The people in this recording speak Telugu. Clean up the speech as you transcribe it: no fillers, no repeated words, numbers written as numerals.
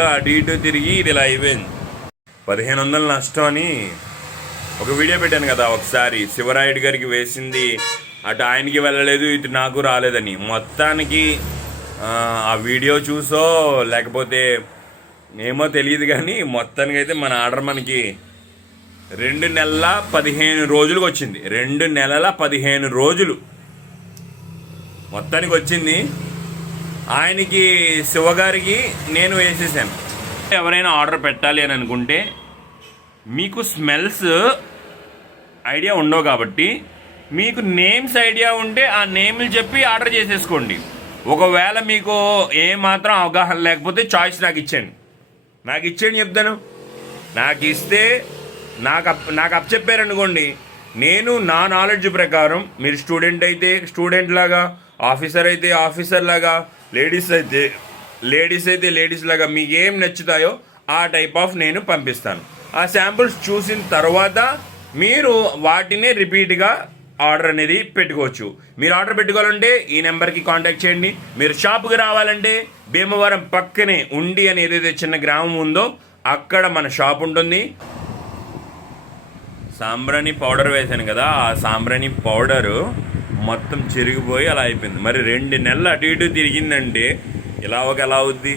అటు ఇటు తిరిగి ఇది ఇలా అయిపోయింది. 1500 నష్టం అని ఒక వీడియో పెట్టాను కదా ఒకసారి. శివరాయుడు గారికి వేసింది అటు ఆయనకి వెళ్ళలేదు, ఇటు నాకు రాలేదని. మొత్తానికి ఆ వీడియో చూసో లేకపోతే ఏమో తెలియదు కానీ మొత్తానికి అయితే మన ఆర్డర్ మనకి 2 నెలల 15 రోజులకు వచ్చింది. 2 నెలల 15 రోజులు మొత్తానికి వచ్చింది. ఆయనకి శివగారికి నేను వేసేసాను. ఎవరైనా ఆర్డర్ పెట్టాలి అని అనుకుంటే మీకు స్మెల్స్ ఐడియా ఉండవు కాబట్టి మీకు నేమ్స్ ఐడియా ఉంటే ఆ నేమ్లు చెప్పి ఆర్డర్ చేసేసుకోండి. ఒకవేళ మీకు ఏమాత్రం అవగాహన లేకపోతే చాయిస్ నాకు ఇచ్చేయండి చెప్తాను. నాకు ఇస్తే నాకు అప్ చెప్పారనుకోండి, నేను నా నాలెడ్జ్ ప్రకారం, మీరు స్టూడెంట్ అయితే స్టూడెంట్ లాగా, ఆఫీసర్ అయితే ఆఫీసర్ లాగా, లేడీస్ అయితే లేడీస్ లాగా మీకు ఏం నచ్చుతాయో ఆ టైప్ ఆఫ్ నేను పంపిస్తాను. ఆ శాంపుల్స్ చూసిన తర్వాత మీరు వాటిని రిపీట్గా ఆర్డర్ అనేది పెట్టుకోవచ్చు. మీరు ఆర్డర్ పెట్టుకోవాలంటే ఈ నెంబర్కి కాంటాక్ట్ చేయండి. మీరు షాప్కి రావాలంటే భీమవరం పక్కనే ఉండి అని ఏదైతే చిన్న గ్రామం ఉందో అక్కడ మన షాప్ ఉంటుంది. సాంబ్రాణి పౌడర్ వేసాను కదా, ఆ సాంబ్రాణి పౌడరు మొత్తం చెరిగిపోయి అలా అయిపోయింది. మరి 2 నెలలు అటు ఇటు తిరిగిందంటే ఇలా అవుద్ది.